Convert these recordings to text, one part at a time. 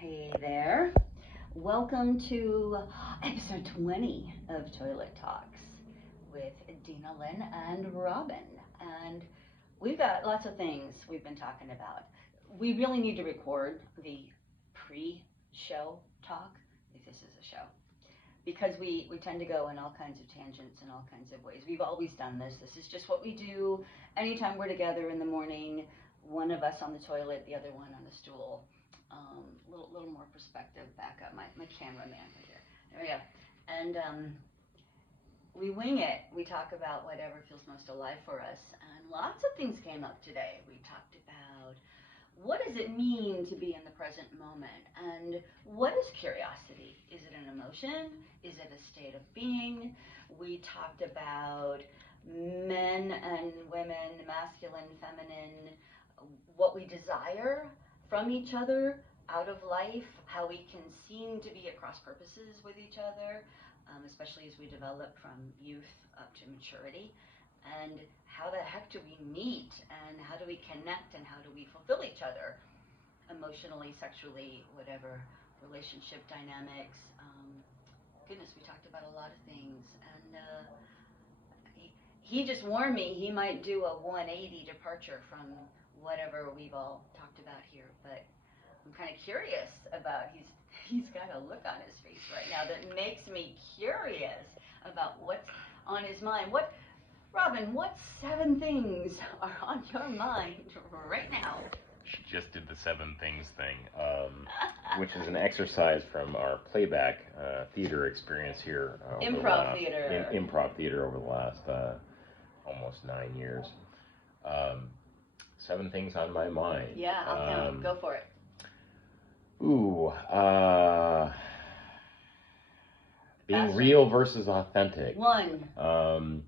Hey there. Welcome to episode 20 of Toilet Talks with Dina Lynn and Robin. And we've got lots of things we've been talking about. We really need to record the pre-show talk, if this is a show, because we tend to go in all kinds of tangents in all kinds of ways. We've always done this. This is just what we do. Anytime we're together in the morning, one of us on the toilet, the other one on the stool. Little more perspective back up. My cameraman right here. There we go. And we wing it. We talk about whatever feels most alive for us. And lots of things came up today. We talked about what does it mean to be in the present moment? And what is curiosity? Is it an emotion? Is it a state of being? We talked about men and women, masculine, feminine, what we desire from each other out of life, how we can seem to be at cross purposes with each other, especially as we develop from youth up to maturity, and how the heck do we meet, and how do we connect, and how do we fulfill each other emotionally, sexually, whatever, relationship dynamics. Goodness, we talked about a lot of things, and he just warned me he might do a 180 departure from whatever we've all talked about here, but I'm kind of curious about, he's got a look on his face right now that makes me curious about what's on his mind. Robin, what 7 things are on your mind right now? She just did the 7 things thing, which is an exercise from our playback theater experience here. Improv theater. Improv theater over the last almost 9 years. 7 things on my mind. Yeah, I'll count. Go for it. Being Faster. real versus authentic. 1.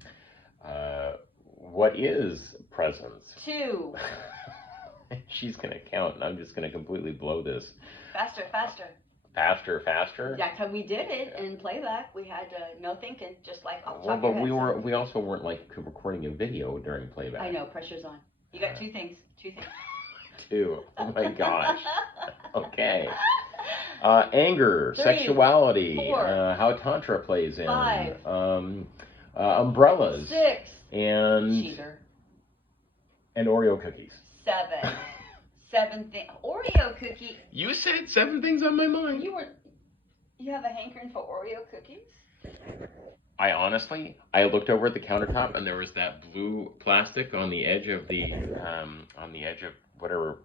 What is presence? 2. She's going to count, and I'm just going to completely blow this. Faster. Faster? That's how we did it in playback. We had no thinking, just like off the top Well, of but your head. we also weren't like recording a video during playback. I know, pressure's on. You got 2 things. 2. Oh my gosh. Okay. Anger, 3, sexuality, 4, how Tantra plays in. 5, umbrellas. 6, and cheater. And Oreo cookies. 7. 7 things. Oreo cookie. You said 7 things on my mind. You have a hankering for Oreo cookies? I looked over at the countertop, and there was that blue plastic on the edge of whatever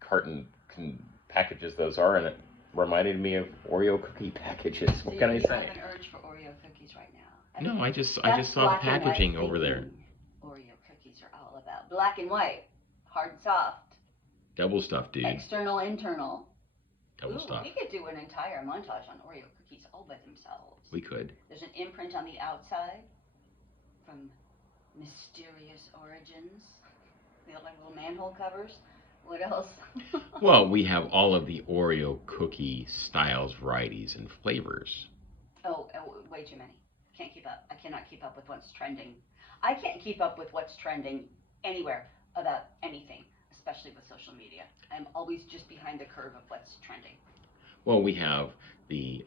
carton packages those are, and it reminded me of Oreo cookie packages. What can I say? You have an urge for Oreo cookies right now. No, I just saw the packaging over there. Oreo cookies are all about black and white, hard and soft. Double stuff, dude. External, internal. Double stuff. We could do an entire montage on Oreo cookies all by themselves. We could. There's an imprint on the outside from mysterious origins. They look like little manhole covers. What else? Well, we have all of the Oreo cookie styles, varieties, and flavors. Oh, way too many. Can't keep up. I cannot keep up with what's trending. I can't keep up with what's trending anywhere about anything, especially with social media. I'm always just behind the curve of what's trending. Well, we have the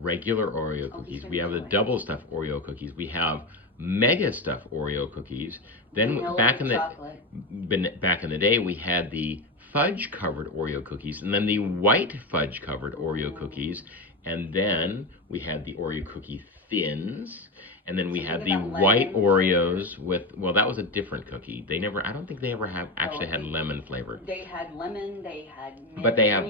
regular Oreo cookies. We have the double stuffed Oreo cookies. We have mega stuffed Oreo cookies. Then back in the day, we had the fudge covered Oreo cookies, and then the white fudge covered Oreo cookies, and then we had the Oreo cookie thins, and then we had the white Oreos with, well, that was a different cookie. I don't think they ever actually had lemon flavor. They had lemon, they had mint. But they have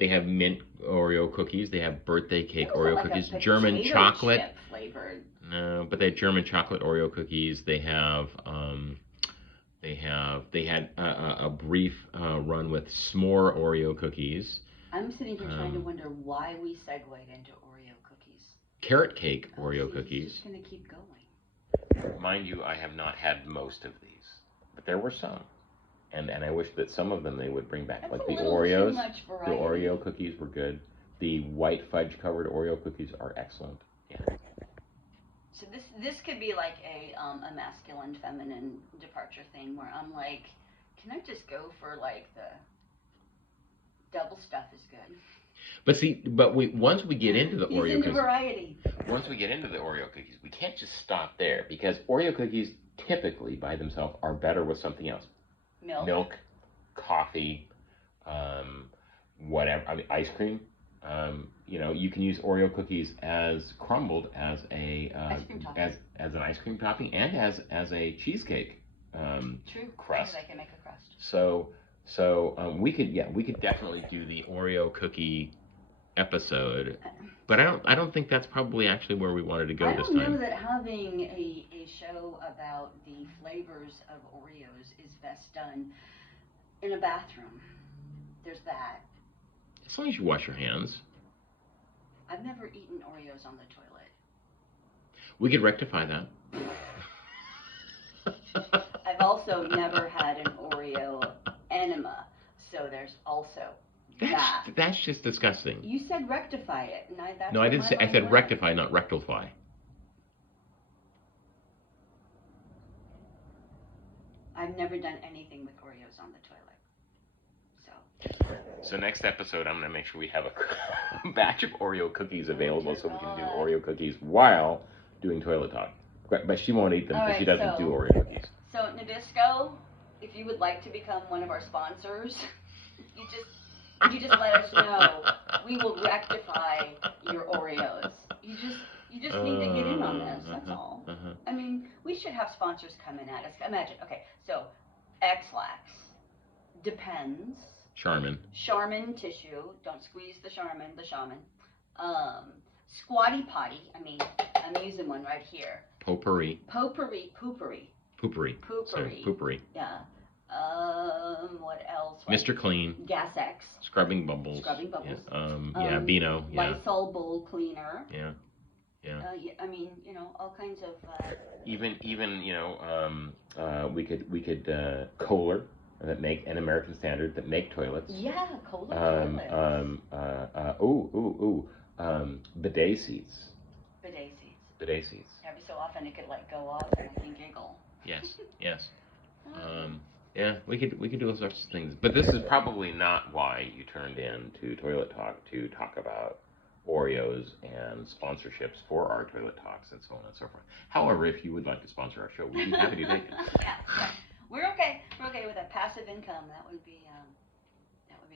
they have mint Oreo cookies. They have birthday cake Oreo cookies, German chocolate. Chip flavored. No, but they had German chocolate Oreo cookies. They had a brief run with s'more Oreo cookies. I'm sitting here trying to wonder why we segued into Oreo cookies. Carrot cake Oreo cookies. It's just going to keep going. Mind you, I have not had most of these, but there were some. And I wish that some of them they would bring back. That's like the Oreos. Too much variety. The Oreo cookies were good. The white fudge covered Oreo cookies are excellent. Yeah. So this could be like a masculine feminine departure thing where I'm like, can I just go for like the double stuff is good. But see, once we get into the He's Oreo into cookies, variety. once we get into the Oreo cookies, we can't just stop there because Oreo cookies typically by themselves are better with something else. Milk, coffee, whatever. I mean, ice cream. You know, you can use Oreo cookies as crumbled as a as an ice cream topping and as a cheesecake crust. True, I can make a crust. So we could definitely do the Oreo cookie episode, but I don't think that's probably actually where we wanted to go this time. I don't know that having a show about the flavors of Oreos is best done in a bathroom. There's that. As long as you wash your hands. I've never eaten Oreos on the toilet. We could rectify that. I've also never had an Oreo enema, so there's also that. That's just disgusting. You said rectify it, and that's no, I didn't say. I said rectify, not rectify. I've never done anything with Oreos on the toilet. So next episode, I'm going to make sure we have a batch of Oreo cookies available so we can do Oreo cookies while doing toilet talk. But she won't eat them because she doesn't do Oreo cookies. So Nabisco, if you would like to become one of our sponsors, you just let us know. We will rectify your Oreos. You just need to get in on this. That's all. I mean, we should have sponsors coming at us. Imagine. Okay, so X-Lax, Depends. Charmin tissue. Don't squeeze the Charmin. The Shaman. Squatty Potty. I mean, I'm using one right here. Potpourri. Poopery. Yeah. What else? Mr. Clean. Gas X. Scrubbing Bubbles. Yeah. Beano. Yeah. Lysol bowl cleaner. Yeah. I mean, you know, all kinds of. Even you know, we could Kohler that make an American Standard that make toilets. Yeah, Kohler toilets. Bidet seats. Bidet seats. Every so often it could like go off and I can giggle. Yes. Yeah, we could do all sorts of things. But this is probably not why you turned in to Toilet Talk to talk about Oreos and sponsorships for our Toilet Talks and so on and so forth. However, if you would like to sponsor our show, we'd be happy to take it. Yeah. We're okay. We're okay with a passive income. That would be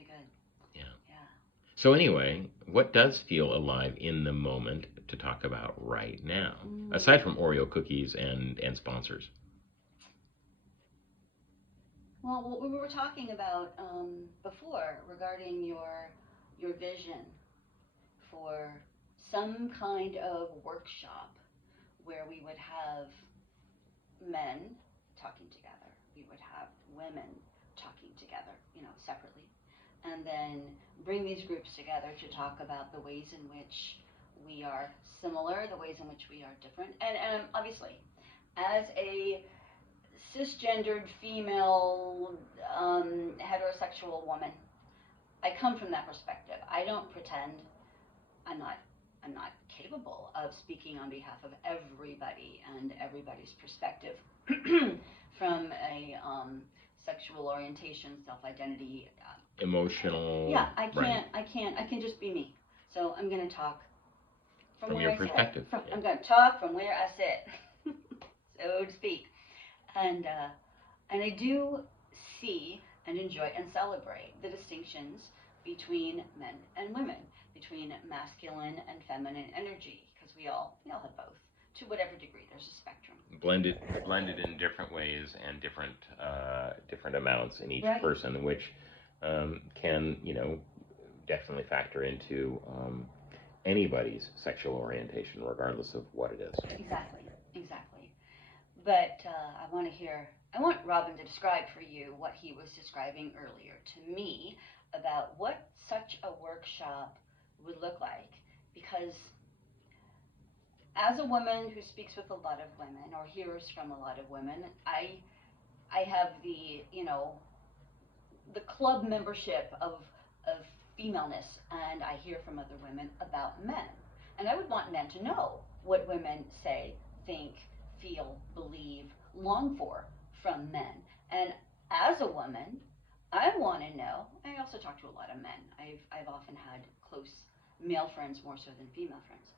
good. Yeah. So anyway, what does feel alive in the moment to talk about right now, aside from Oreo cookies and sponsors? Well, what we were talking about before regarding your vision for some kind of workshop where we would have men talking together, we would have women talking together, you know, separately, and then bring these groups together to talk about the ways in which we are similar, the ways in which we are different, and obviously, as a cisgendered female heterosexual woman, I come from that perspective. I don't pretend I'm not capable of speaking on behalf of everybody and everybody's perspective from a sexual orientation, self-identity, emotional. Yeah, I can just be me. So I'm going to talk from where your perspective. I'm going to talk from where I sit, so to speak. And I do see and enjoy and celebrate the distinctions between men and women, between masculine and feminine energy, because we all have both, to whatever degree. There's a spectrum. Blended in different ways and different amounts in each person, which can, you know, definitely factor into anybody's sexual orientation, regardless of what it is. Exactly. But I want Robin to describe for you what he was describing earlier to me about what such a workshop would look like. Because as a woman who speaks with a lot of women or hears from a lot of women, I have the, you know, the club membership of femaleness, and I hear from other women about men. And I would want men to know what women say, think, feel, believe, long for from men. And as a woman, I want to know. I also talk to a lot of men. I've often had close male friends more so than female friends,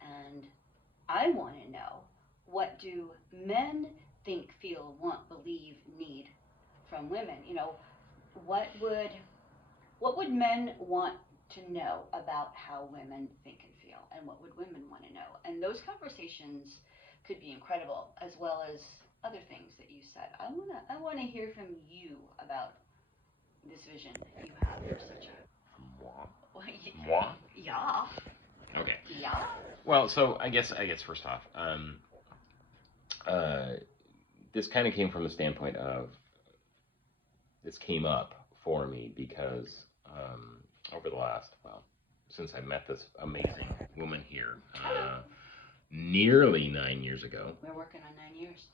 and I want to know, what do men think, feel, want, believe, need from women? You know, what would what would men want to know about how women think and feel, and what would women want to know? And those conversations could be incredible, as well as other things that you said. I wanna hear from you about this vision you have for such a. Moi. Well, Moi? yeah. Okay. Yeah. Well, so I guess first off, uh, this kind of came from the standpoint of this came up for me because over the last, well, since I met this amazing woman here, nearly 9 years ago. We're working on 9 years.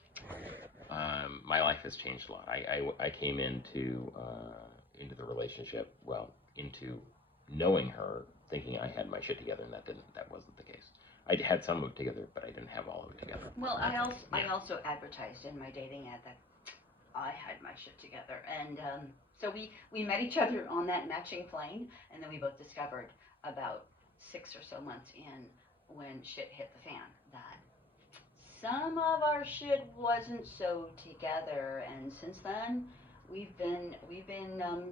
My life has changed a lot. I came into the relationship, well, into knowing her, thinking I had my shit together, and that wasn't the case. I had some of it together, but I didn't have all of it together. Well, I also advertised in my dating ad that I had my shit together, and so we met each other on that matching plane, and then we both discovered about 6 or so months in, when shit hit the fan, that some of our shit wasn't so together, and since then we've been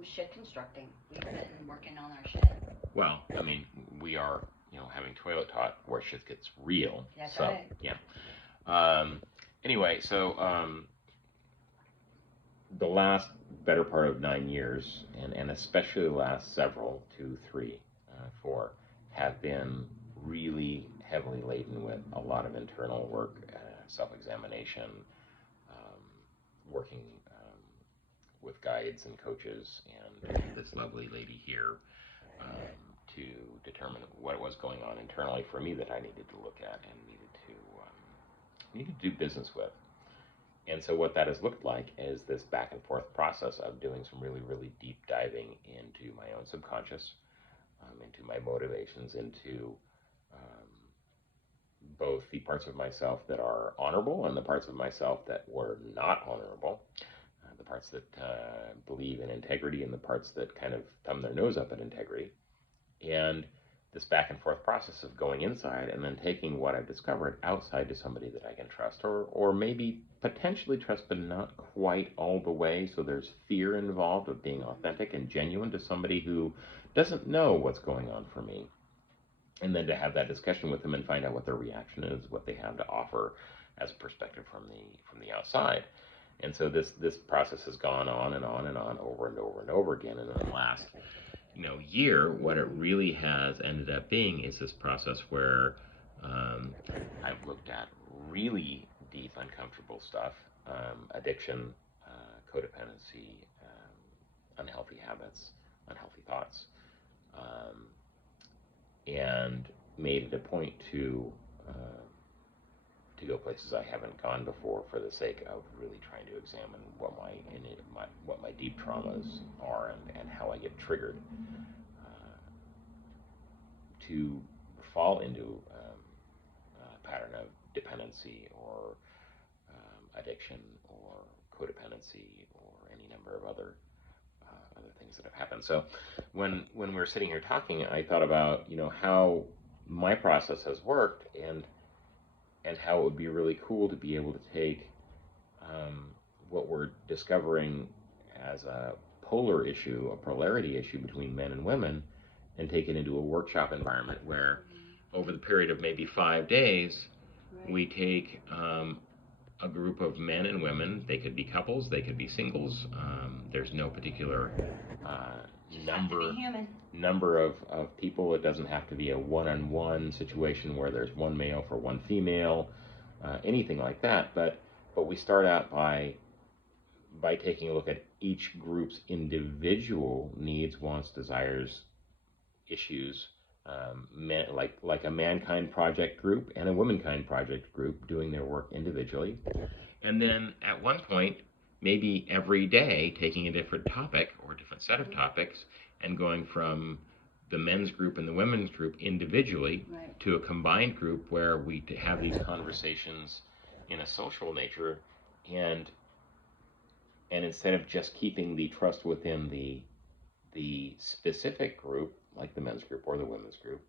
shit constructing. We've been working on our shit. Well, I mean, we are, having toilet talk where shit gets real. That's so, right. Yeah. Anyway, so the last better part of 9 years, and especially the last several, 2, 3, 4, have been really heavily laden with a lot of internal work, self-examination, working with guides and coaches, and this lovely lady here to determine what was going on internally for me that I needed to look at and needed to do business with. And so what that has looked like is this back and forth process of doing some really, really deep diving into my own subconscious, into my motivations, into both the parts of myself that are honorable and the parts of myself that were not honorable, the parts that believe in integrity and the parts that kind of thumb their nose up at integrity. And this back and forth process of going inside and then taking what I've discovered outside to somebody that I can trust, or maybe potentially trust, but not quite all the way. So there's fear involved of being authentic and genuine to somebody who doesn't know what's going on for me. And then to have that discussion with them and find out what their reaction is, what they have to offer as a perspective from the outside. And so this process has gone on and on and on, over and over and over again. And in the last year, what it really has ended up being is this process where I've looked at really deep, uncomfortable stuff, addiction, codependency, unhealthy habits, unhealthy thoughts, and made it a point to go places I haven't gone before, for the sake of really trying to examine what my deep traumas are, and how I get triggered to fall into a pattern of dependency, or addiction, or codependency, or any number of other things that have happened. So when we're sitting here talking, I thought about how my process has worked, and how it would be really cool to be able to take what we're discovering as a polar issue, a polarity issue between men and women, and take it into a workshop environment where, over the period of maybe 5 days, we take a group of men and women. They could be couples, they could be singles. There's no particular number of people. It doesn't have to be a one-on-one situation where there's one male for one female, anything like that. But we start out by taking a look at each group's individual needs, wants, desires, issues, like a mankind project group and a womankind project group doing their work individually. And then at one point, maybe every day, taking a different topic or a different set of topics, and going from the men's group and the women's group individually to a combined group where we have these conversations in a social nature, and And instead of just keeping the trust within the specific group, like the men's group or the women's group,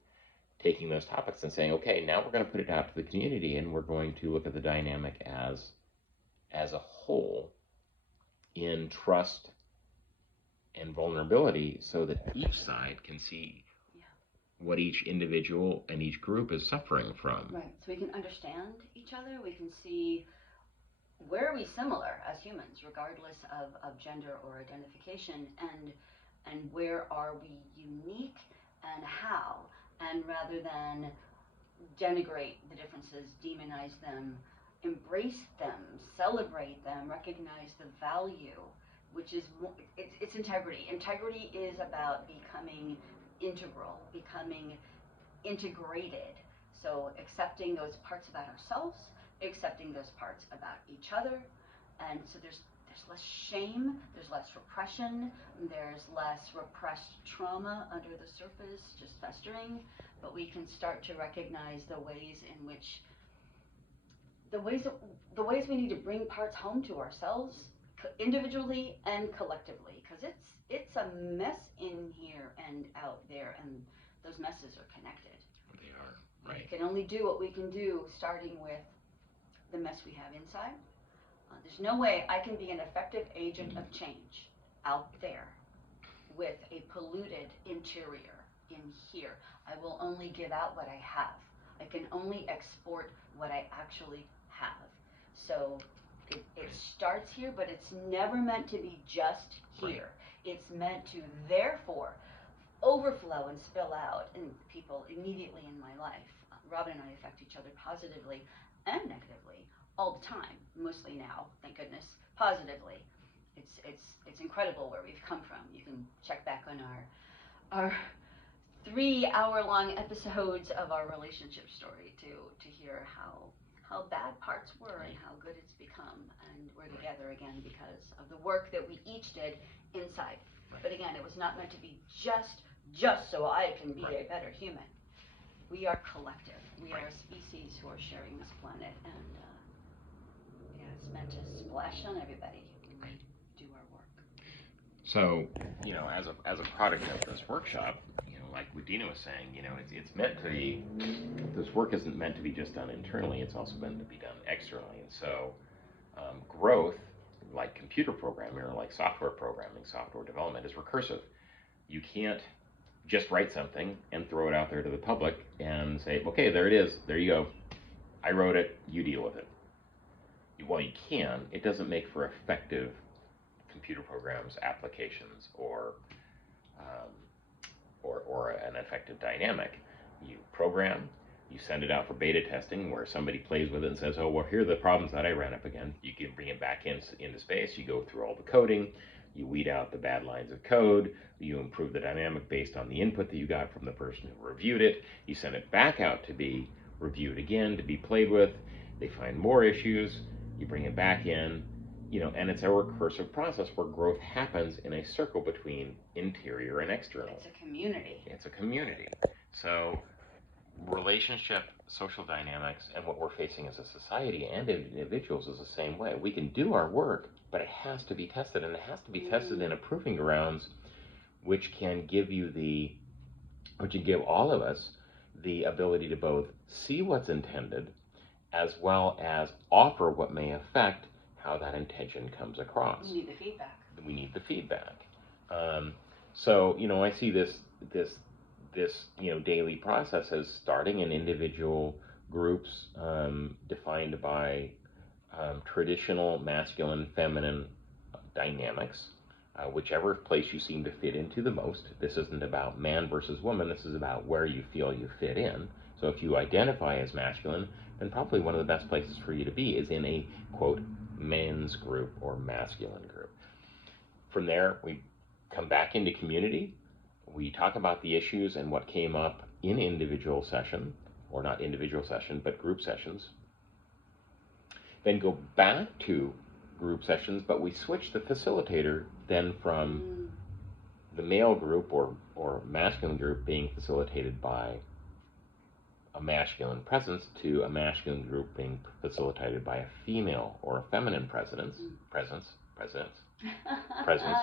taking those topics and saying, okay, now we're going to put it out to the community, and we're going to look at the dynamic as a whole in trust and vulnerability, so that each side can see what each individual and each group is suffering from. Right. So we can understand each other. We can see where are we similar as humans, regardless of gender or identification, and where are we unique and how. And rather than denigrate the differences, demonize them, embrace them, celebrate them, recognize the value, which is it's integrity. Integrity is about becoming integral, becoming integrated. So accepting those parts about ourselves, accepting those parts about each other, and so there's less shame, there's less repression, there's less repressed trauma under the surface, just festering, but we can start to recognize the ways in which the ways we need to bring parts home to ourselves individually and collectively, because it's a mess in here and out there, and those messes are connected. They are, right. We can only do what we can do, starting with the mess we have inside. There's no way I can be an effective agent of change out there with a polluted interior in here. I will only give out what I have. I can only export what I actually have. So it starts here, but it's never meant to be just here. Right. It's meant to therefore overflow and spill out in people immediately in my life. Robin and I affect each other positively and negatively all the time, mostly now, thank goodness, positively. It's incredible where we've come from. You can check back on our 3-hour-long episodes of our relationship story to hear how bad parts were and how good it's become, and we're together again because of the work that we each did inside. But again, it was not meant to be just so I can be a better human. We are collective. We are a species who are sharing this planet, and it's meant to splash on everybody when we do our work. So, as a product of this workshop, like what Dina was saying, it's meant to be, this work isn't meant to be just done internally, it's also meant to be done externally. And so growth, like computer programming or like software programming, software development, is recursive. You can't just write something and throw it out there to the public and say, okay, there it is, there you go, I wrote it, you deal with it. Well, you can, it doesn't make for effective computer programs, applications, or an effective dynamic. You program, you send it out for beta testing where somebody plays with it and says, oh, well, here are the problems that I ran up again. You can bring it back into space, you go through all the coding, you weed out the bad lines of code, you improve the dynamic based on the input that you got from the person who reviewed it, you send it back out to be reviewed again, to be played with, they find more issues, you bring it back in, and it's a recursive process where growth happens in a circle between interior and external. It's a community. It's a community. So relationship, social dynamics, and what we're facing as a society and individuals is the same way. We can do our work, but it has to be tested, and it has to be tested in a proving grounds which can give all of us the ability to both see what's intended as well as offer what may affect how that intention comes across. We need the feedback. We need the feedback. So, I see this daily process as starting in individual groups defined by traditional masculine, feminine dynamics, whichever place you seem to fit into the most. This isn't about man versus woman. This is about where you feel you fit in. So if you identify as masculine, then probably one of the best places for you to be is in a, quote, men's group or masculine group. From there, we come back into community. We talk about the issues and what came up in individual session, or not individual session, but group sessions. Then go back to group sessions, but we switch the facilitator then from the male group or masculine group being facilitated by a masculine presence to a masculine group being facilitated by a female or a feminine presence. presence.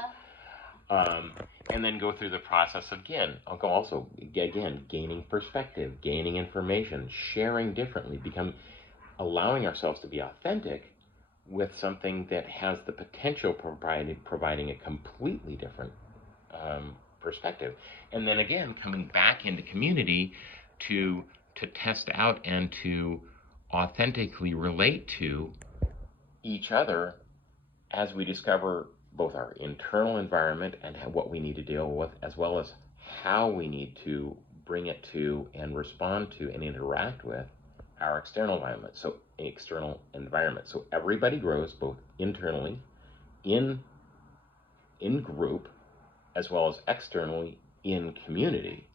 And then go through the process again. Also, again, gaining perspective, gaining information, sharing differently, allowing ourselves to be authentic with something that has the potential providing a completely different perspective. And then again, coming back into community to test out and to authentically relate to each other as we discover both our internal environment and what we need to deal with, as well as how we need to bring it to and respond to and interact with our external environment. So everybody grows both internally, in group, as well as externally in community.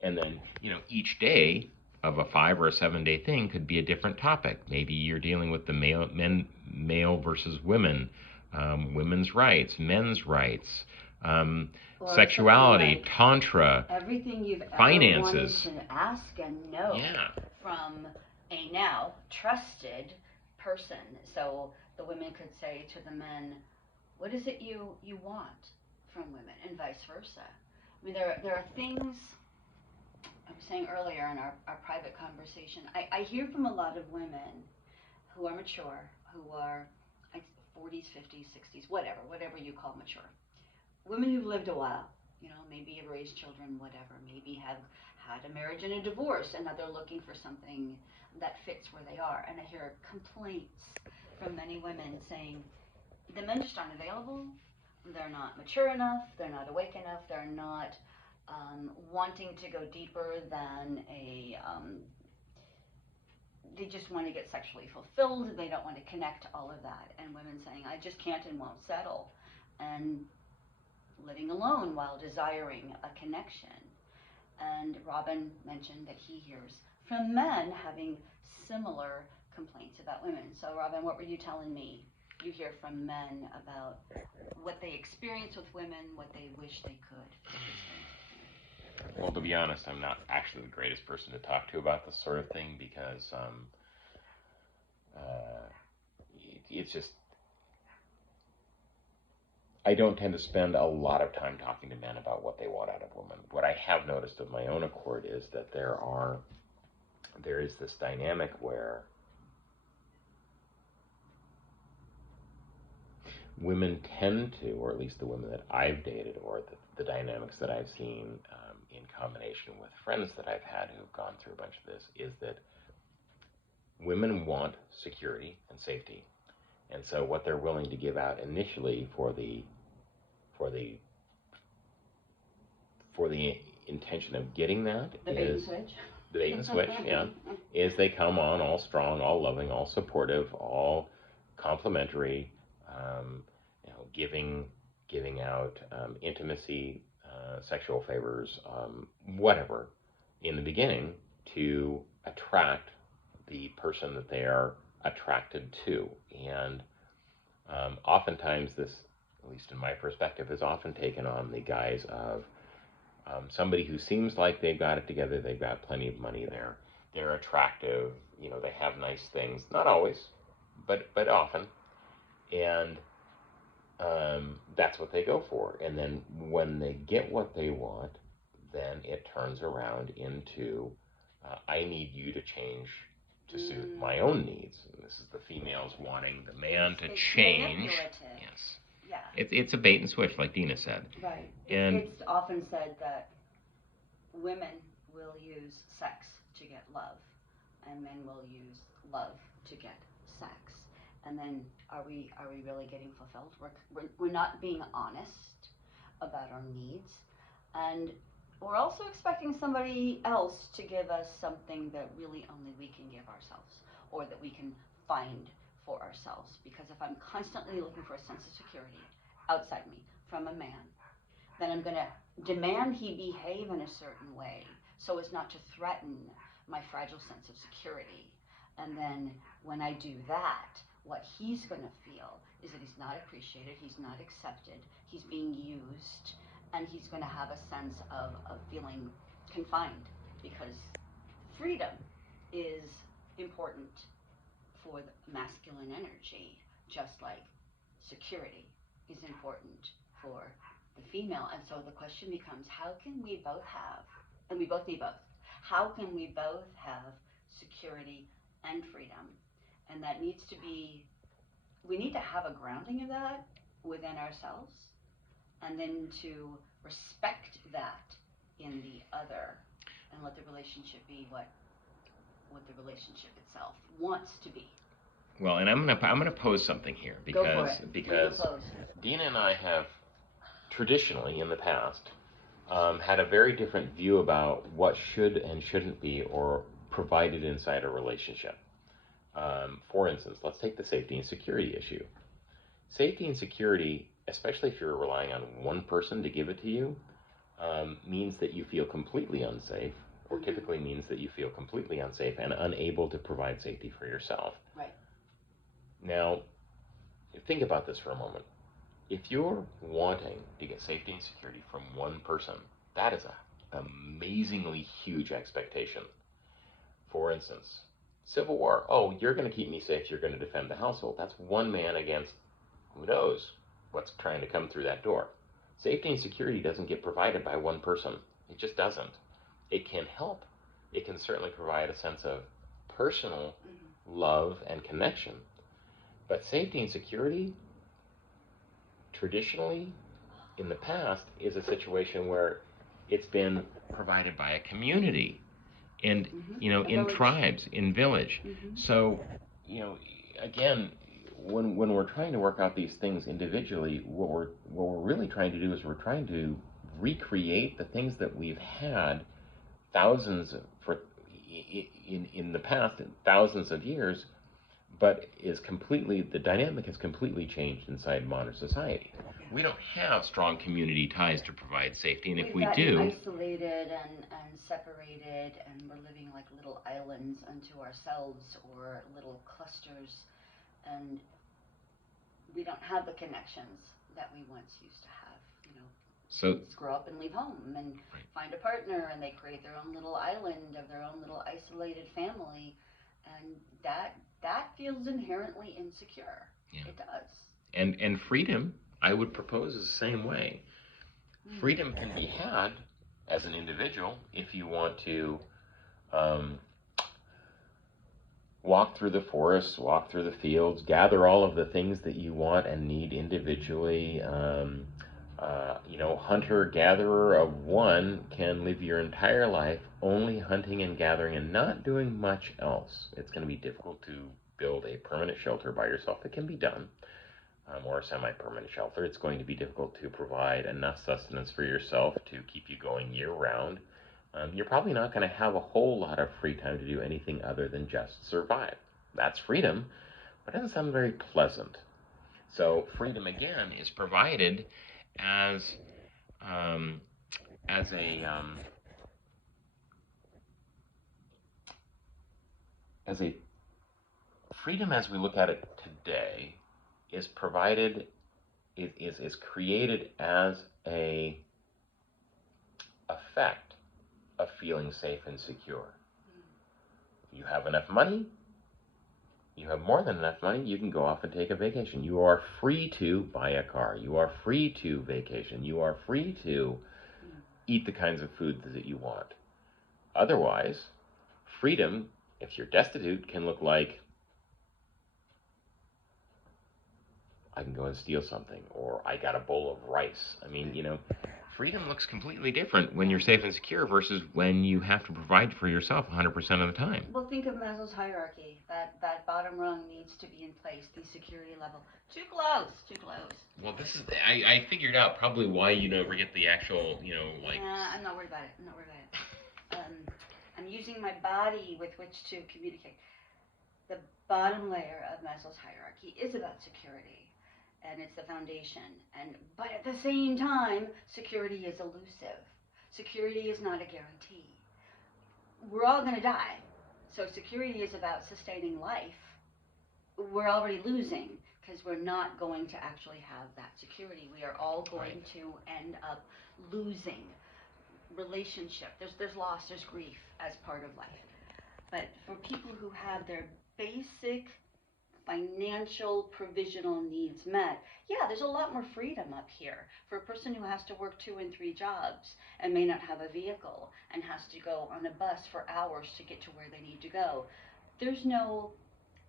And then, each day of a 5 or a 7 day thing could be a different topic. Maybe you're dealing with the male versus women, women's rights, men's rights, sexuality, like tantra, everything you've finances. Ever wanted to ask and know from a now trusted person. So the women could say to the men, what is it you want from women, and vice versa. I mean, there are things I was saying earlier in our private conversation. I hear from a lot of women who are mature, who are 40s, 50s, 60s, whatever you call mature. Women who've lived a while, maybe have raised children, whatever, maybe have had a marriage and a divorce, and now they're looking for something that fits where they are. And I hear complaints from many women saying, the men just aren't available, they're not mature enough, they're not awake enough, they're not wanting to go deeper than they just want to get sexually fulfilled, they don't want to connect to all of that. And women saying, I just can't and won't settle. And living alone while desiring a connection. And Robin mentioned that he hears from men having similar complaints about women. So Robin, what were you telling me? You hear from men about what they experience with women, what they wish they could. Well, to be honest, I'm not actually the greatest person to talk to about this sort of thing because it's just, I don't tend to spend a lot of time talking to men about what they want out of women. What I have noticed of my own accord is that there is this dynamic where women tend to, or at least the women that I've dated, or the dynamics that I've seen in combination with friends that I've had who've gone through a bunch of this, is that women want security and safety. And so what they're willing to give out initially for the intention of getting that the bait and switch, yeah, is they come on all strong, all loving, all supportive, all complimentary, giving out intimacy, sexual favors, whatever, in the beginning to attract the person that they are attracted to. And oftentimes this, at least in my perspective, is often taken on the guise of somebody who seems like they've got it together, they've got plenty of money, they're attractive, they have nice things, not always, but often, and that's what they go for. And then when they get what they want, then it turns around into I need you to change to suit my own needs. And this is the females wanting the man to change. Yes. Yeah. It's a bait and switch, like Dina said. Right. It's often said that women will use sex to get love, and men will use love to get sex. And then are we really getting fulfilled? We're not being honest about our needs, and we're also expecting somebody else to give us something that really only we can give ourselves, or that we can find for ourselves. Because if I'm constantly looking for a sense of security outside me from a man, then I'm going to demand he behave in a certain way so as not to threaten my fragile sense of security. And then when I do that, what he's going to feel is that he's not appreciated, he's not accepted, he's being used, and he's going to have a sense of feeling confined, because freedom is important for the masculine energy, just like security is important for the female. And so the question becomes, how can we both have, and we both need both, how can we both have security and freedom? And that needs to be, we need to have a grounding of that within ourselves, and then to respect that in the other, and let the relationship be what the relationship itself wants to be. Well, and I'm gonna pose something here because Dina and I have traditionally in the past had a very different view about what should and shouldn't be or provided inside a relationship. For instance, let's take the safety and security issue. Safety and security, especially if you're relying on one person to give it to you, means that you feel completely unsafe, or typically means that you feel completely unsafe and unable to provide safety for yourself. Right. Now, think about this for a moment. If you're wanting to get safety and security from one person, that is an amazingly huge expectation. For instance, Civil War. Oh, you're going to keep me safe. You're going to defend the household. That's one man against who knows what's trying to come through that door. Safety and security doesn't get provided by one person. It just doesn't. It can help. It can certainly provide a sense of personal love and connection. But safety and security, traditionally, in the past, is a situation where it's been provided by a community and, in tribes, in village. So, again, when we're trying to work out these things individually, what we're really trying to do is we're trying to recreate the things that we've had in the past, thousands of years, but the dynamic has completely changed inside modern society. We don't have strong community ties to provide safety, and if we do, isolated and separated, and we're living like little islands unto ourselves, or little clusters, and we don't have the connections that we once used to have. So kids grow up and leave home and find a partner, and they create their own little island of their own little isolated family, and that feels inherently insecure. Yeah. It does. And freedom, I would propose, is the same way. Freedom can be had as an individual if you want to walk through the forests, walk through the fields, gather all of the things that you want and need individually. Hunter-gatherer of one can live your entire life only hunting and gathering and not doing much else. It's going to be difficult to build a permanent shelter by yourself. It can be done, or a semi-permanent shelter. It's going to be difficult to provide enough sustenance for yourself to keep you going year-round. You're probably not going to have a whole lot of free time to do anything other than just survive. That's freedom, but it doesn't sound very pleasant. So freedom, again, is provided as a freedom as we look at it today is provided, is created as a effect of feeling safe and secure. You have enough money, you have more than enough money, you can go off and take a vacation. You are free to buy a car. You are free to vacation. You are free to eat the kinds of food that you want. Otherwise, freedom, if you're destitute, can look like I can go and steal something, or I got a bowl of rice. I mean, freedom looks completely different when you're safe and secure versus when you have to provide for yourself 100% of the time. Well, think of Maslow's hierarchy. That bottom rung needs to be in place, the security level. Too close. Well, I figured out probably why you never get the actual, Yeah, I'm not worried about it. I'm using my body with which to communicate. The bottom layer of Maslow's hierarchy is about security, and it's the foundation. But at the same time, security is elusive. Security is not a guarantee. We're all going to die. So security is about sustaining life. We're already losing because we're not going to actually have that security. We are all going to end up losing relationship. There's loss, there's grief as part of life. But for people who have their basic financial provisional needs met, yeah, there's a lot more freedom up here. For a person who has to work 2 and 3 jobs and may not have a vehicle and has to go on a bus for hours to get to where they need to go, there's no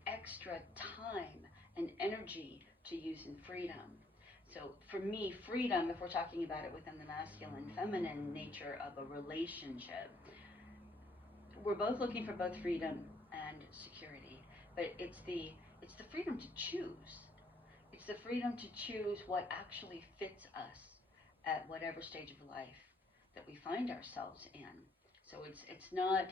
extra time and energy to use in freedom. So for me, freedom, if we're talking about it within the masculine, feminine nature of a relationship, we're both looking for both freedom and security, but it's the freedom to choose. It's the freedom to choose what actually fits us at whatever stage of life that we find ourselves in. So it's not,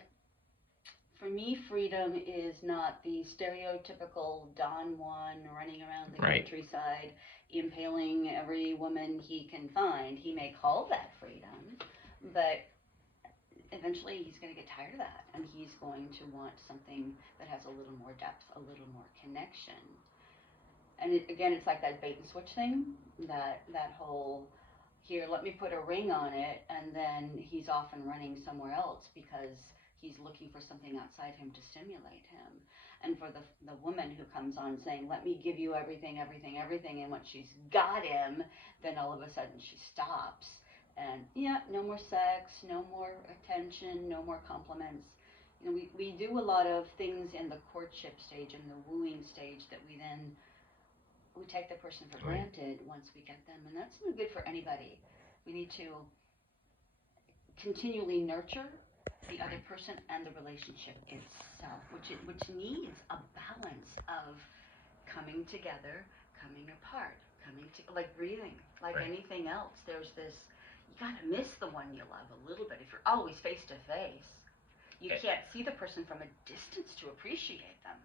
for me, freedom is not the stereotypical Don Juan running around the Right. countryside, impaling every woman he can find. He may call that freedom, but eventually he's going to get tired of that, and he's going to want something that has a little more depth, a little more connection. And again, it's like that bait and switch thing, that whole, here, let me put a ring on it, and then he's off and running somewhere else because he's looking for something outside him to stimulate him. And for the woman who comes on saying, let me give you everything, everything, everything, and once she's got him, then all of a sudden she stops. And yeah, no more sex, no more attention, no more compliments. You know, we do a lot of things in the courtship stage and the wooing stage that we take the person for granted once we get them, and that's not good for anybody. We need to continually nurture the other person and the relationship itself, which needs a balance of coming together, coming apart, like breathing, like anything else. There's this, you gotta miss the one you love a little bit. If you're always face to face, you can't see the person from a distance to appreciate them.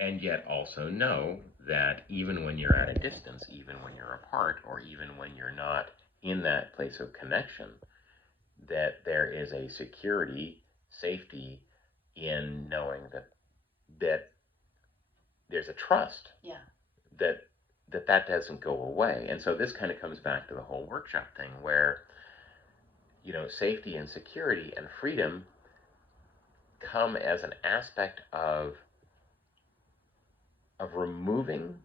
And yet also know that even when you're at a distance, even when you're apart, or even when you're not in that place of connection, that there is a security, safety in knowing that there's a trust. Yeah. That doesn't go away. And so this kind of comes back to the whole workshop thing where, you know, safety and security and freedom come as an aspect of removing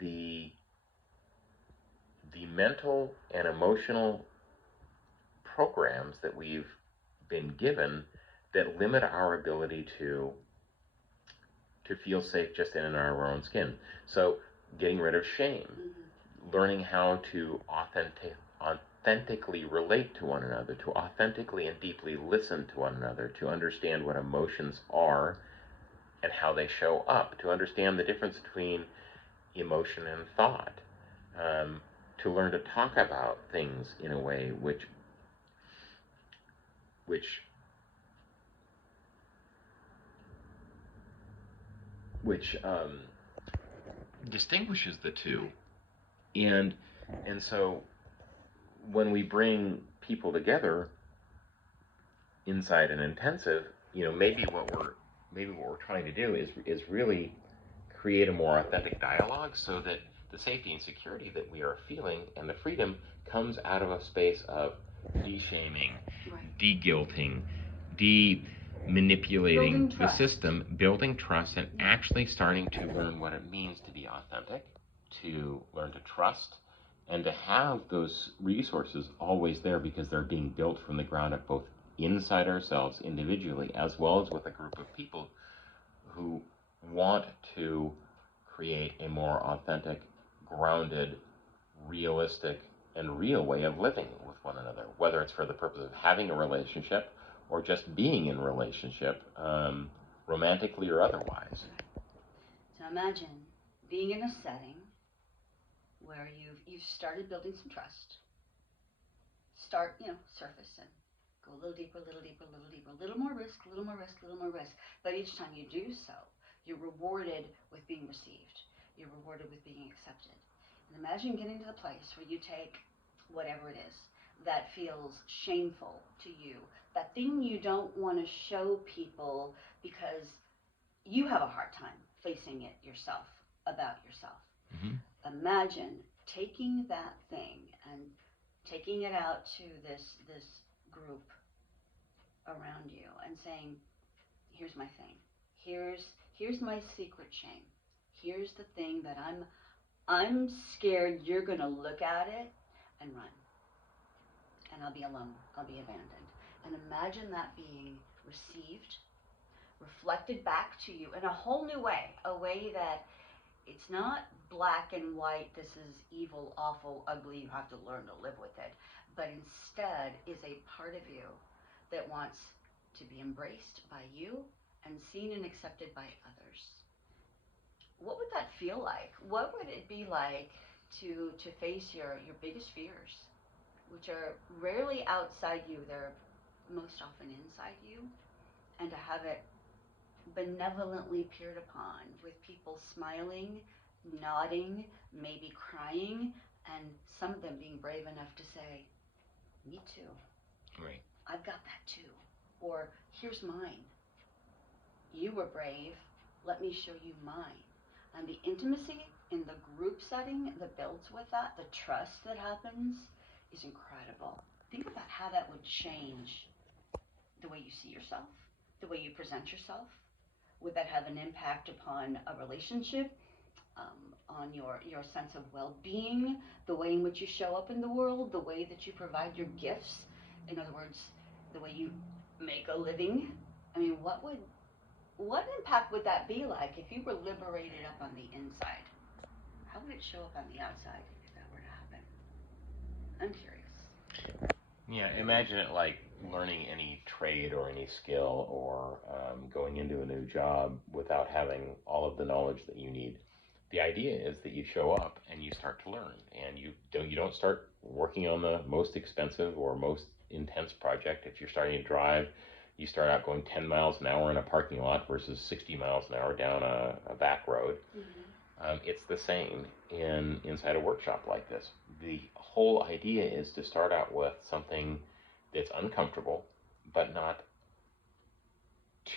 the mental and emotional programs that we've been given that limit our ability to feel safe just in our own skin. So getting rid of shame, learning how to authentically relate to one another, to authentically and deeply listen to one another, to understand what emotions are and how they show up, to understand the difference between emotion and thought, to learn to talk about things in a way which distinguishes the two. And so when we bring people together inside an intensive, you know, maybe what we're trying to do is really create a more authentic dialogue so that the safety and security that we are feeling and the freedom comes out of a space of de-shaming, de-guilting, de-manipulating the system, building trust, and actually starting to learn what it means to be authentic, to learn to trust, and to have those resources always there because they're being built from the ground up, both inside ourselves individually as well as with a group of people who want to create a more authentic, grounded, realistic, and real way of living with one another, whether it's for the purpose of having a relationship or just being in a relationship, romantically or otherwise. So imagine being in a setting where you've started building some trust. Start, surface and go a little deeper, a little deeper, a little deeper, a little more risk, a little more risk, a little more risk. But each time you do so, you're rewarded with being received. You're rewarded with being accepted. And imagine getting to the place where you take whatever it is that feels shameful to you, that thing you don't want to show people because you have a hard time facing it yourself, about yourself. Mm-hmm. Imagine taking that thing and taking it out to this group around you and saying, here's my thing. Here's my secret shame. Here's the thing that I'm scared you're going to look at it and run. And I'll be alone. I'll be abandoned. And imagine that being received, reflected back to you in a whole new way, a way that it's not black and white, this is evil, awful, ugly, you have to learn to live with it, but instead is a part of you that wants to be embraced by you and seen and accepted by others. What would that feel like? What would it be like to face your biggest fears, which are rarely outside you, they're most often inside you, and to have it benevolently peered upon with people smiling, nodding, maybe crying, and some of them being brave enough to say, me too. Right. I've got that too. Or, here's mine. You were brave. Let me show you mine. And the intimacy in the group setting that builds with that, the trust that happens, is incredible. Think about how that would change the way you see yourself, the way you present yourself. Would that have an impact upon a relationship, on your sense of well-being, the way in which you show up in the world, the way that you provide your gifts? In other words, the way you make a living? I mean, what impact would that be like if you were liberated up on the inside? How would it show up on the outside if that were to happen? I'm curious. Yeah, imagine it like learning any trade or any skill, or going into a new job without having all of the knowledge that you need. The idea is that you show up and you start to learn, and you don't start working on the most expensive or most intense project. If you're starting to drive, you start out going 10 miles an hour in a parking lot versus 60 miles an hour down a back road. It's the same inside a workshop like this. The whole idea is to start out with something that's uncomfortable, but not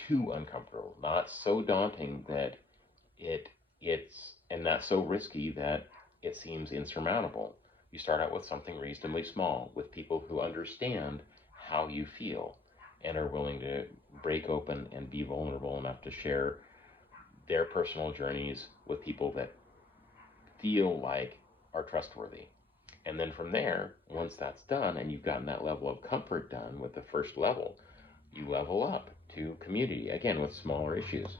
too uncomfortable, not so daunting that it's and not so risky that it seems insurmountable. You start out with something reasonably small, with people who understand how you feel and are willing to break open and be vulnerable enough to share their personal journeys with people that feel like are trustworthy. And then from there, once that's done and you've gotten that level of comfort done with the first level, you level up to community, again with smaller issues.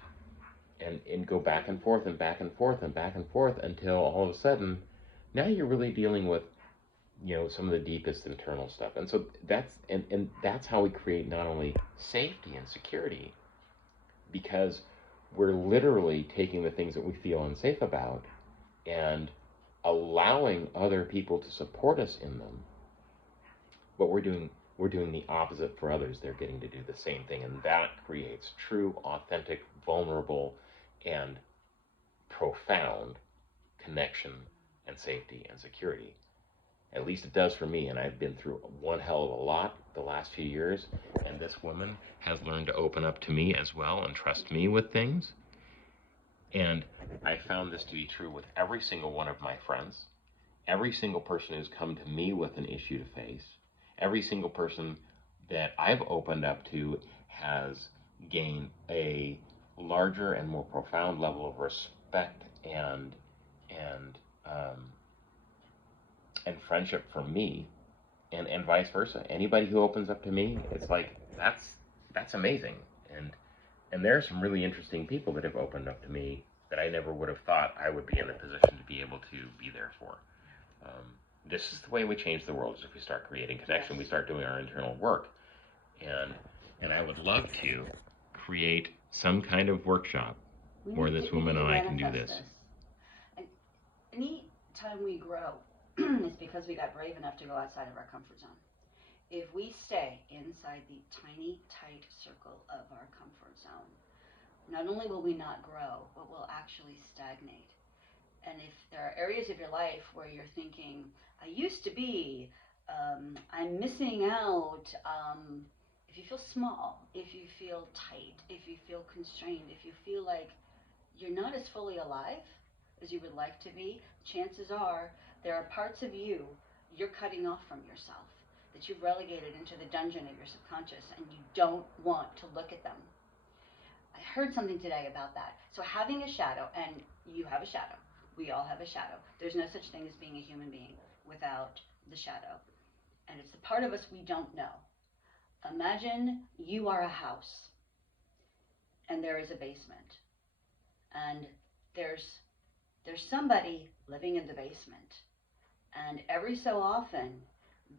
And go back and forth and back and forth and back and forth until all of a sudden, now you're really dealing with, some of the deepest internal stuff. And so that's how we create not only safety and security, because we're literally taking the things that we feel unsafe about and allowing other people to support us in them. But we're doing the opposite for others. They're getting to do the same thing, and that creates true, authentic, vulnerable, and profound connection and safety and security. At least it does for me, and I've been through one hell of a lot the last few years, and this woman has learned to open up to me as well and trust me with things. And I found this to be true with every single one of my friends, every single person who's come to me with an issue to face, every single person that I've opened up to has gained a larger and more profound level of respect and friendship from me, and vice versa. Anybody who opens up to me, it's like that's amazing. And there are some really interesting people that have opened up to me that I never would have thought I would be in a position to be able to be there for. This is the way we change the world, is if we start creating connection, we start doing our internal work. And I would love to create some kind of workshop where this woman and I can do this. Any time we grow, it's because we got brave enough to go outside of our comfort zone. If we stay inside the tiny, tight circle of our comfort zone, not only will we not grow, but we'll actually stagnate. And if there are areas of your life where you're thinking, I used to be, I'm missing out, if you feel small, if you feel tight, if you feel constrained, if you feel like you're not as fully alive as you would like to be, chances are there are parts of you you're cutting off from yourself, that you've relegated into the dungeon of your subconscious, and you don't want to look at them. I heard something today about that. So having a shadow, and you have a shadow. We all have a shadow. There's no such thing as being a human being without the shadow. And it's the part of us we don't know. Imagine you are a house, and there is a basement, and there's somebody living in the basement, and every so often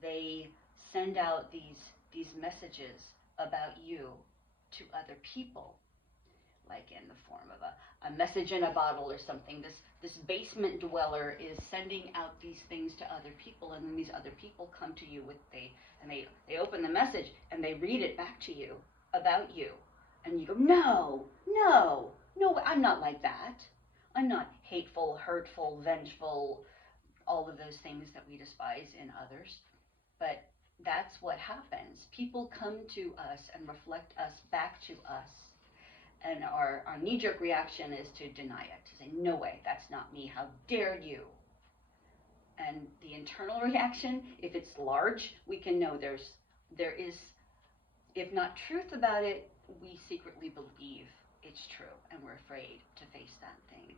they send out these messages about you to other people, like in the form of a message in a bottle or something. This basement dweller is sending out these things to other people, and then these other people come to you they open the message and they read it back to you about you, and you go, no, I'm not like that. I'm not hateful, hurtful, vengeful, all of those things that we despise in others. But that's what happens. People come to us and reflect us back to us. And our knee-jerk reaction is to deny it, to say, no way, that's not me, how dare you? And the internal reaction, if it's large, we can know there is, if not truth about it, we secretly believe it's true, and we're afraid to face that thing.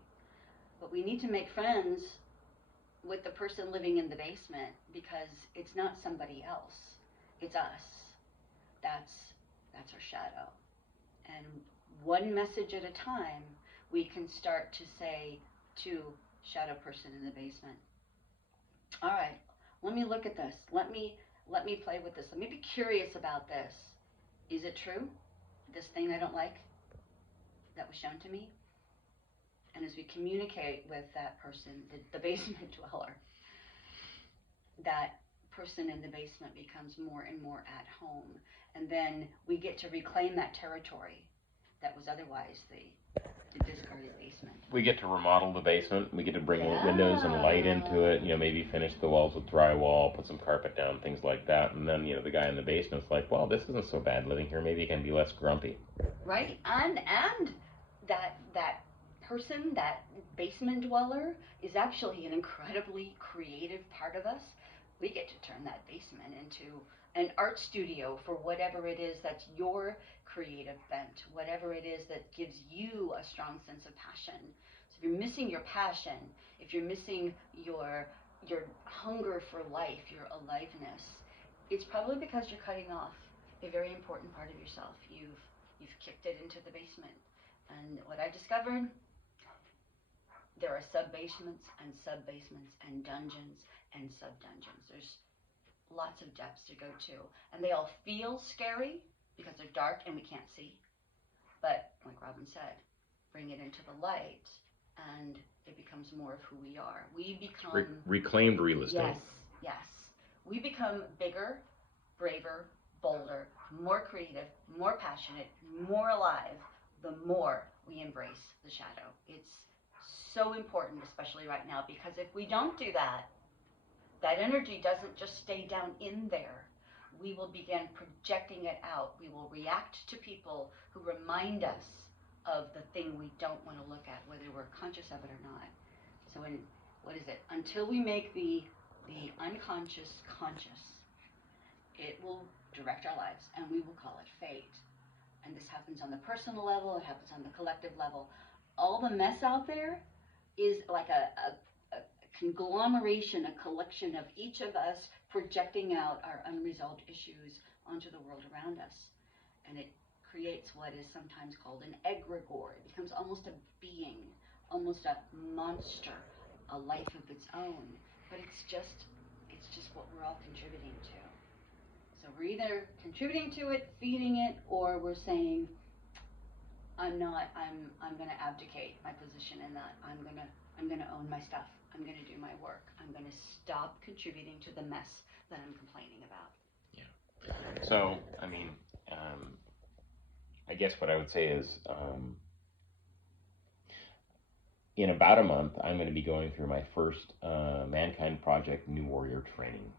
But we need to make friends with the person living in the basement, because it's not somebody else, it's us. That's our shadow. And one message at a time, we can start to say to shadow person in the basement, all right, let me look at this. Let me play with this. Let me be curious about this. Is it true? This thing I don't like that was shown to me? And as we communicate with that person, the basement dweller, that person in the basement becomes more and more at home. And then we get to reclaim that territory that was otherwise the discarded basement. We get to remodel the basement. We get to bring windows and light into it. Maybe finish the walls with drywall, put some carpet down, things like that. And then the guy in the basement's like, well, this isn't so bad living here. Maybe he can be less grumpy. Right, and that person, that basement dweller, is actually an incredibly creative part of us. We get to turn that basement into an art studio for whatever it is that's your creative bent, whatever it is that gives you a strong sense of passion. So if you're missing your passion, if you're missing your hunger for life, your aliveness, it's probably because you're cutting off a very important part of yourself. You've kicked it into the basement. And what I discovered, there are sub-basements and sub-basements and dungeons and sub-dungeons. There's lots of depths to go to. And they all feel scary because they're dark and we can't see. But like Robin said, bring it into the light and it becomes more of who we are. We become... reclaimed real estate. Yes. We become bigger, braver, bolder, more creative, more passionate, more alive, the more we embrace the shadow. It's so important, especially right now, because if we don't do that, that energy doesn't just stay down in there. We will begin projecting it out. We will react to people who remind us of the thing we don't want to look at, whether we're conscious of it or not. So until we make the unconscious conscious, it will direct our lives, and we will call it fate. And this happens on the personal level, it happens on the collective level. All the mess out there is like a conglomeration, a collection of each of us projecting out our unresolved issues onto the world around us. And it creates what is sometimes called an egregore. It becomes almost a being, almost a monster, a life of its own. But it's just what we're all contributing to. So we're either contributing to it, feeding it, or we're saying, I'm going to abdicate my position in that. I'm going to own my stuff. I'm going to do my work. I'm going to stop contributing to the mess that I'm complaining about. Yeah. So, I guess what I would say is, in about a month, I'm going to be going through my first Mankind Project New Warrior training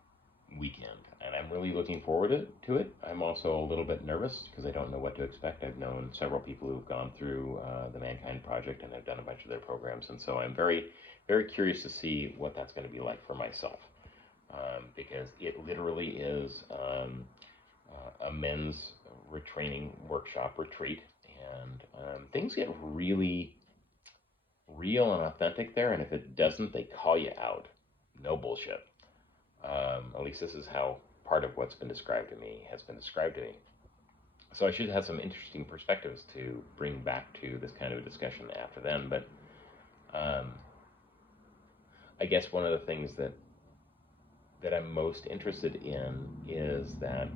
weekend, and I'm really looking forward to it. I'm also a little bit nervous because I don't know what to expect. I've known several people who've gone through the Mankind Project, and I've done a bunch of their programs, and so I'm very, very curious to see what that's going to be like for myself, because it literally is a men's retraining workshop retreat, And things get really real and authentic there, and if it doesn't, they call you out. No bullshit. At least this is how part of what's been described to me has been described to me. So I should have some interesting perspectives to bring back to this kind of a discussion after then. But I guess one of the things that I'm most interested in is that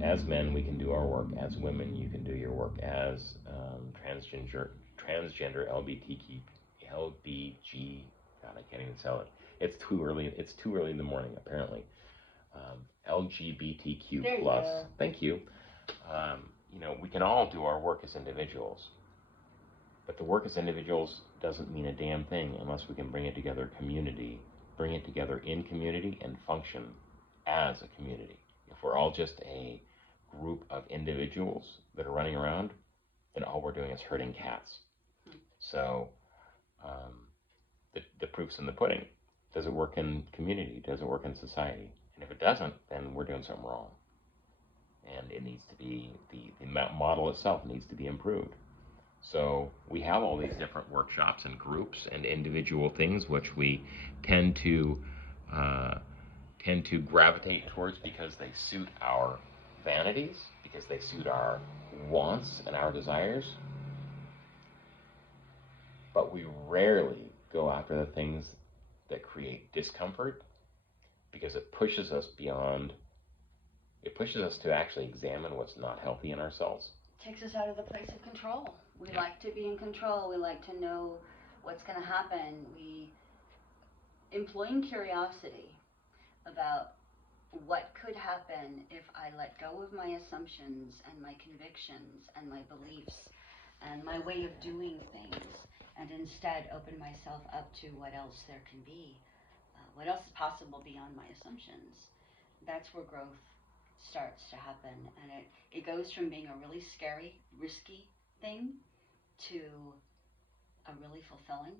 as men we can do our work, as women you can do your work, as transgender LBG. God, I can't even sell it. It's too early. It's too early in the morning apparently. LGBTQ plus. Thank you. We can all do our work as individuals, but the work as individuals doesn't mean a damn thing unless we can bring it together in community and function as a community. If we're all just a group of individuals that are running around, then all we're doing is herding cats. So the proof's in the pudding. Does it work in community? Does it work in society? And if it doesn't, then we're doing something wrong. And it needs to be, the model itself needs to be improved. So we have all these different workshops and groups and individual things which we tend to gravitate towards because they suit our vanities, because they suit our wants and our desires. But we rarely go after the things that create discomfort because it pushes us to actually examine what's not healthy in ourselves. Takes us out of the place of control. We like to be in control. We like to know what's going to happen. Employing curiosity about what could happen if I let go of my assumptions and my convictions and my beliefs and my way of doing things, and instead open myself up to what else there can be, what else is possible beyond my assumptions. That's where growth starts to happen, and it goes from being a really scary, risky thing to a really fulfilling,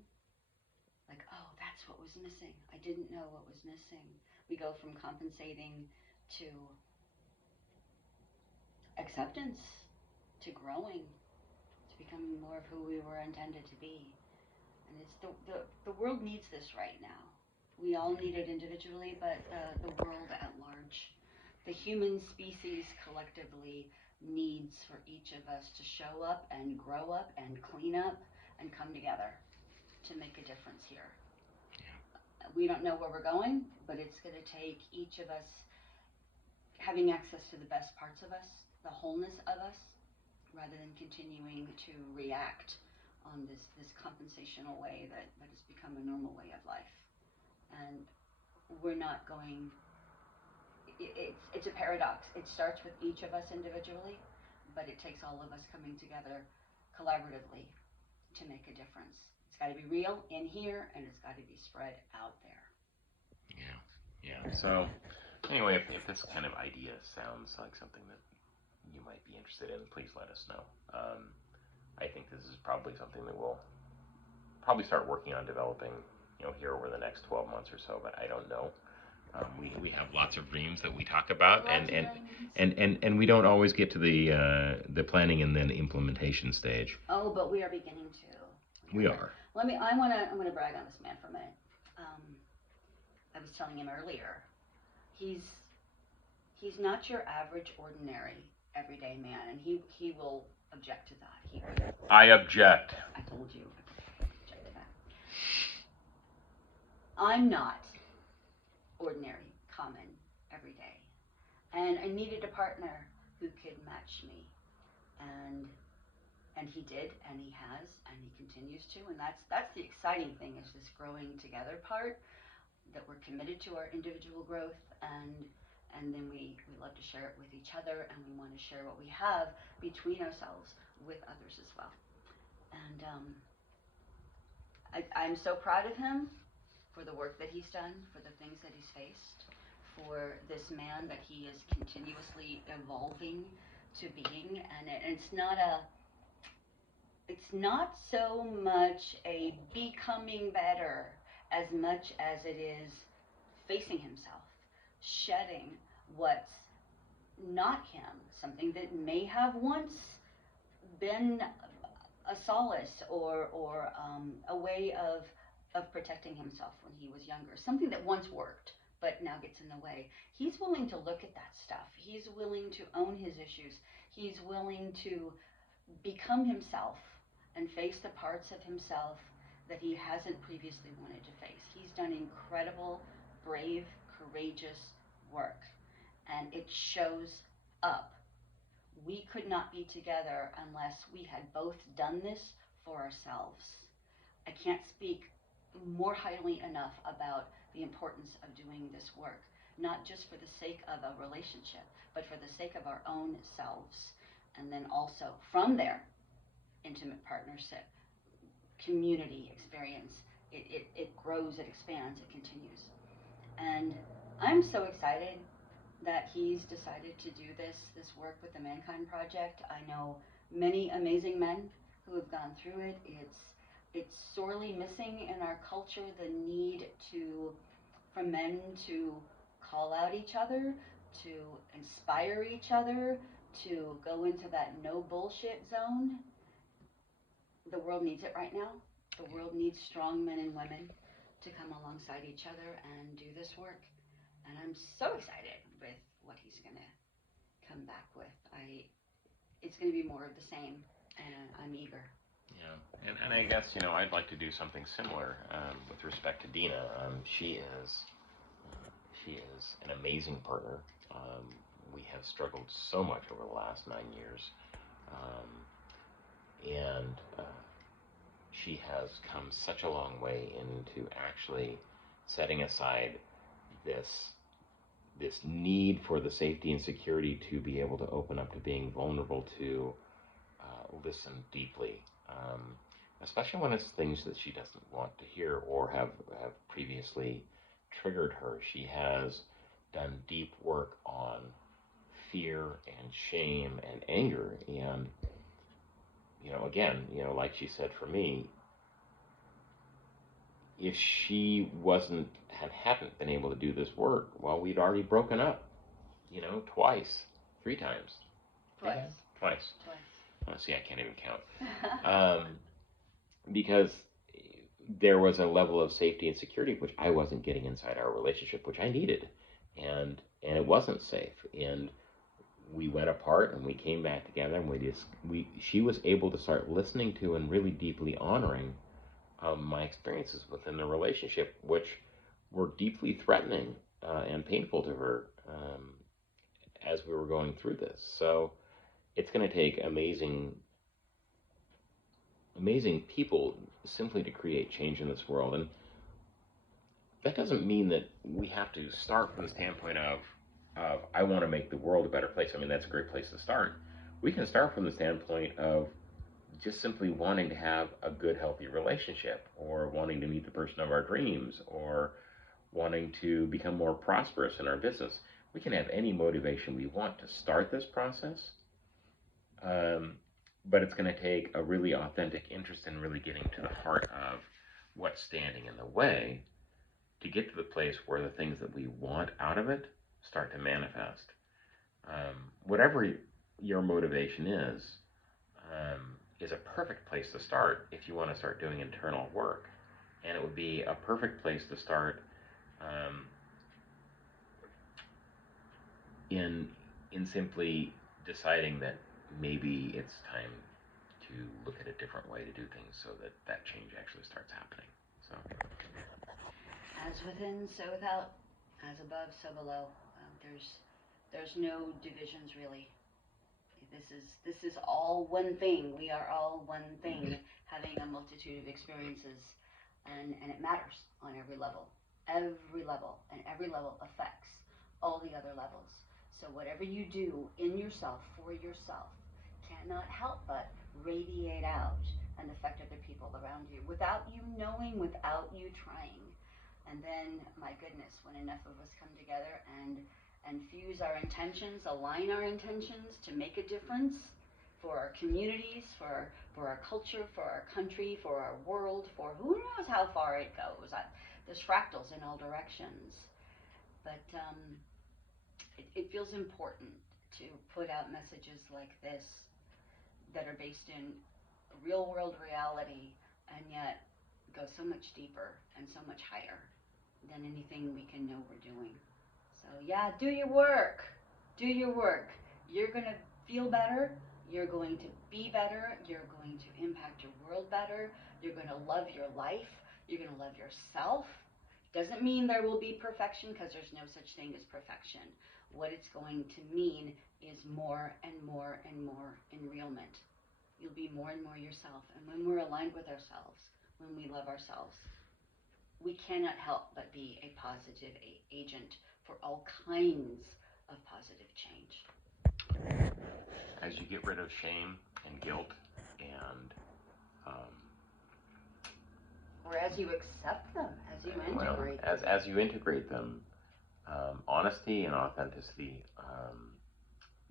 like, oh, that's what was missing. I didn't know what was missing. We go from compensating to acceptance, to growing, to becoming more of who we were intended to be. And it's the world needs this right now. We all need it individually, but the world at large. The human species collectively needs for each of us to show up and grow up and clean up and come together to make a difference here. We don't know where we're going, but it's going to take each of us having access to the best parts of us, the wholeness of us, rather than continuing to react on this compensational way that has become a normal way of life. And we're not going, it's a paradox. It starts with each of us individually, but it takes all of us coming together collaboratively to make a difference. It's got to be real in here, and it's got to be spread out there. Yeah. So anyway, if this kind of idea sounds like something that you might be interested in, please let us know. I think this is probably something that we'll probably start working on developing, here over the next 12 months or so, but I don't know. We have lots of dreams that we talk about, and we don't always get to the planning and then implementation stage. Oh, but we are beginning to. We are. I'm gonna brag on this man for a minute. I was telling him earlier, he's not your average, ordinary, everyday man, and he will object to that. I object. I told you. I object to that. I'm not ordinary, common, everyday, and I needed a partner who could match me, and he did, and he has, and he continues to, and that's the exciting thing, is this growing together part, that we're committed to our individual growth, and then we love to share it with each other, and we want to share what we have between ourselves with others as well. And I'm so proud of him for the work that he's done, for the things that he's faced, for this man that he is continuously evolving to being. And it's not so much a becoming better as much as it is facing himself, shedding what's not him, something that may have once been a solace or a way of protecting himself when he was younger. Something that once worked but now gets in the way. He's willing to look at that stuff. He's willing to own his issues. He's willing to become himself and face the parts of himself that he hasn't previously wanted to face. He's done incredible, brave, courageous work, and it shows up. We could not be together unless we had both done this for ourselves. I can't speak more highly enough about the importance of doing this work, not just for the sake of a relationship, but for the sake of our own selves. And then also from there, intimate partnership, community experience. It grows, it expands, it continues. And I'm so excited that he's decided to do this work with the Mankind Project. I know many amazing men who have gone through it. It's sorely missing in our culture, the need for men to call out each other, to inspire each other, to go into that no bullshit zone. The world needs it right now. The world needs strong men and women to come alongside each other and do this work. And I'm so excited with what he's going to come back with. It's going to be more of the same, and I'm eager. Yeah, and I guess, I'd like to do something similar with respect to Dina. She is an amazing partner. We have struggled so much over the last 9 years, and she has come such a long way into actually setting aside this need for the safety and security to be able to open up to being vulnerable, to listen deeply, especially when it's things that she doesn't want to hear or have previously triggered her. She has done deep work on fear and shame and anger, and again, like she said, for me, if she hadn't been able to do this work, well, we'd already broken up, twice, 3 times. Twice. Oh, see, I can't even count. Because there was a level of safety and security which I wasn't getting inside our relationship, which I needed, and it wasn't safe. And we went apart, and we came back together, and she was able to start listening to and really deeply honoring my experiences within the relationship, which were deeply threatening and painful to her as we were going through this. So it's going to take amazing people simply to create change in this world. And that doesn't mean that we have to start from the standpoint of I want to make the world a better place. I mean, that's a great place to start. We can start from the standpoint of just simply wanting to have a good, healthy relationship, or wanting to meet the person of our dreams, or wanting to become more prosperous in our business. We can have any motivation we want to start this process, but it's going to take a really authentic interest in really getting to the heart of what's standing in the way to get to the place where the things that we want out of it start to manifest. Whatever your motivation is a perfect place to start if you want to start doing internal work. And it would be a perfect place to start in simply deciding that maybe it's time to look at a different way to do things so that change actually starts happening. So, as within, so without, as above, so below. There's no divisions really. This is all one thing. We are all one thing, having a multitude of experiences, and it matters on every level. Every level, and every level affects all the other levels. So whatever you do in yourself, for yourself, cannot help but radiate out and affect other people around you without you knowing, without you trying. And then, my goodness, when enough of us come together and fuse our intentions, align our intentions to make a difference for our communities, for our culture, for our country, for our world, for who knows how far it goes. There's fractals in all directions. But it feels important to put out messages like this that are based in real world reality and yet go so much deeper and so much higher than anything we can know we're doing. So yeah, do your work. Do your work. You're going to feel better. You're going to be better. You're going to impact your world better. You're going to love your life. You're going to love yourself. Doesn't mean there will be perfection, because there's no such thing as perfection. What it's going to mean is more and more and more enrealment. You'll be more and more yourself. And when we're aligned with ourselves, when we love ourselves, we cannot help but be a positive agent for all kinds of positive change. As you get rid of shame and guilt and or as you accept them, as you integrate them. As you integrate them, honesty and authenticity,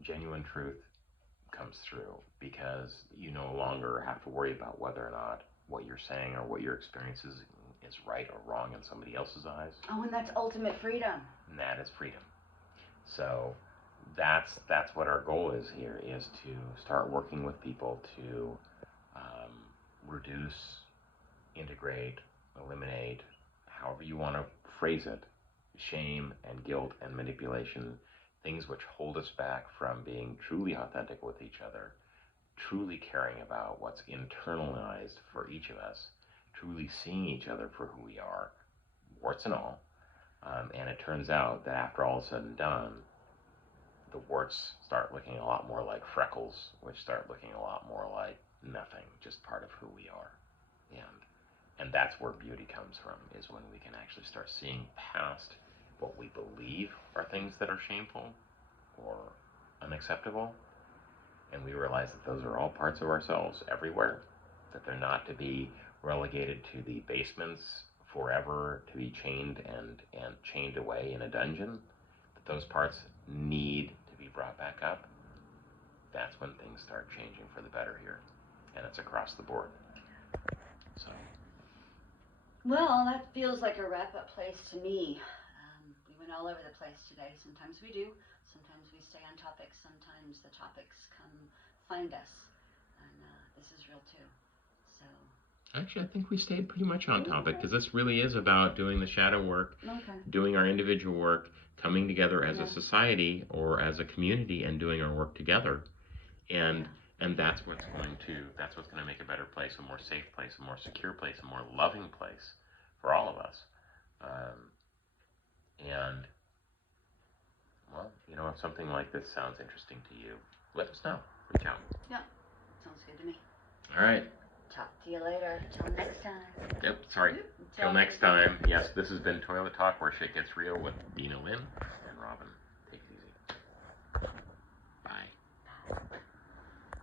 genuine truth comes through, because you no longer have to worry about whether or not what you're saying or what your experience is right or wrong in somebody else's eyes. Oh, and that's ultimate freedom. And that is freedom. So that's what our goal is here, is to start working with people to reduce, integrate, eliminate, however you want to phrase it, shame and guilt and manipulation, things which hold us back from being truly authentic with each other, truly caring about what's internalized for each of us, truly seeing each other for who we are, warts and all. And it turns out that after all is said and done, the warts start looking a lot more like freckles, which start looking a lot more like nothing, just part of who we are. And that's where beauty comes from, is when we can actually start seeing past what we believe are things that are shameful or unacceptable, and we realize that those are all parts of ourselves everywhere, that they're not to be relegated to the basements forever, to be chained and chained away in a dungeon, that those parts need to be brought back up. That's when things start changing for the better here, and it's across the board. So, well, that feels like a wrap-up place to me. We went all over the place today. Sometimes we do. Sometimes we stay on topic. Sometimes the topics come find us. And this is real too. So. Actually, I think we stayed pretty much on topic, because this really is about doing the shadow work, doing our individual work, coming together as a society or as a community and doing our work together. And that's what's going to make a better place, a more safe place, a more secure place, a more loving place for all of us. And well, if something like this sounds interesting to you, let us know. Reach out. Yeah, sounds good to me. All right. Talk to you later. Till next time. Yep, sorry. Till next time. Yes, this has been Toilet Talk, where shit gets real, with Dina Lynn and Robin.